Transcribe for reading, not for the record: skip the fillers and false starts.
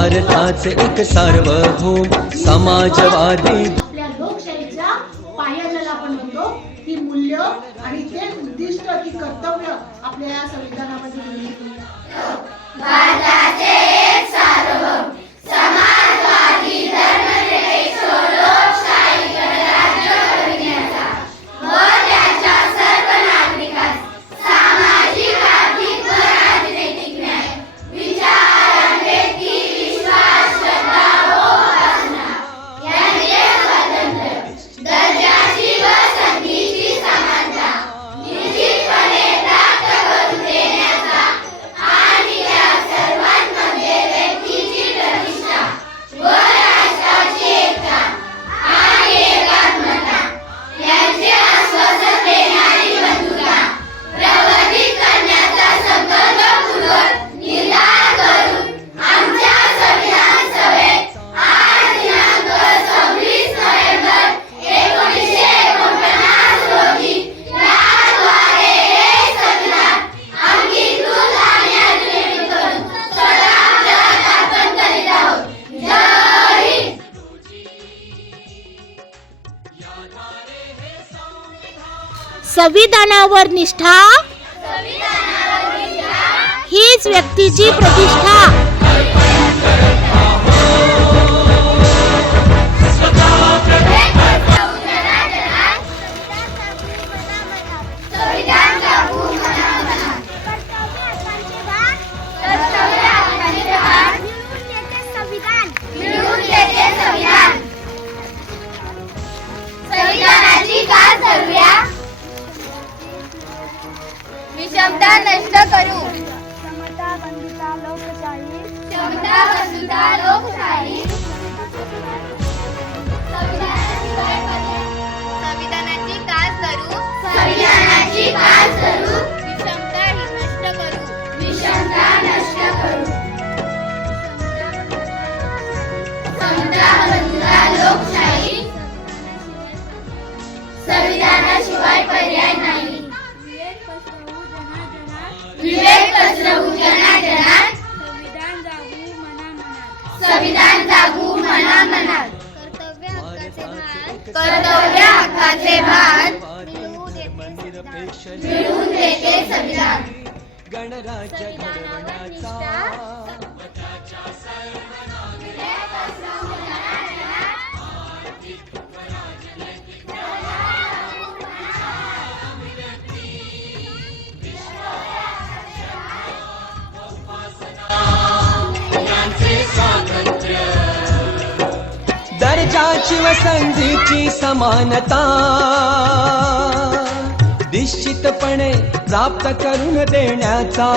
भारताचे एक सार्वभौम समाजवादी आपल्या लोकशाहीच्या पाया ज्याला आपण म्हणतो ती मूल्य आणि ते उद्दिष्ट ती कर्तव्य आपल्या या संविधानामध्ये दिली भारताचे एक सार्वभौम समाजवादी धर्मनिरपेक्ष लोकशाही गणराज्य घडविण्याचा व त्याच्या सर्व नागरिकांस सामाजिक आर्थिक व राजनैतिक न्याय विचार व्यक्ती विश्वास श्रद्धा व उपासना यांचे स्वातंत्र्य दर्जाची व संधीची समानता निश्चितपणे प्राप्त करून देण्याचा आणि त्या सर्वांमध्ये व्यक्तीची प्रतिष्ठा व राष्ट्राची एकता आणि एकात्मता यांचे आश्वासन देणारी बंधुता प्रवर्धित करण्याचा संकल्पपूर्वक निर्धार करून आमच्या संविधान सभेत आज दिनांक 26 नोव्हेंबर 1949 रोजी याद्वारे हे संविधान अंगीकृत आणि अधिकृत करून स्वतः जगात अर्पण करीत आहोत. जय हिंद. संविधानावर निष्ठा हीच व्यक्तीची प्रतिष्ठा. संविधान जगू मनामनात. कर्तव्य हक्काचे भान मिळवून देते संविधान. संविधानाची कास धरूया, विषमता नष्ट करू. समता बंधुता लोकशाही संविधानाची कास धरू, विषमता नष्ट करू. समता बंधुता लोकशाही संविधानाशिवाय पर्याय नाही. विवेक पसरवू जनाजनात, संविधान जागू मनामनात. कर्तव्य हक्काचे भान मिळवून देते संविधान. गणराज्य घडवण्याचा दर्जाची व संधीची समानता निश्चितपणे प्राप्त करून देण्याचा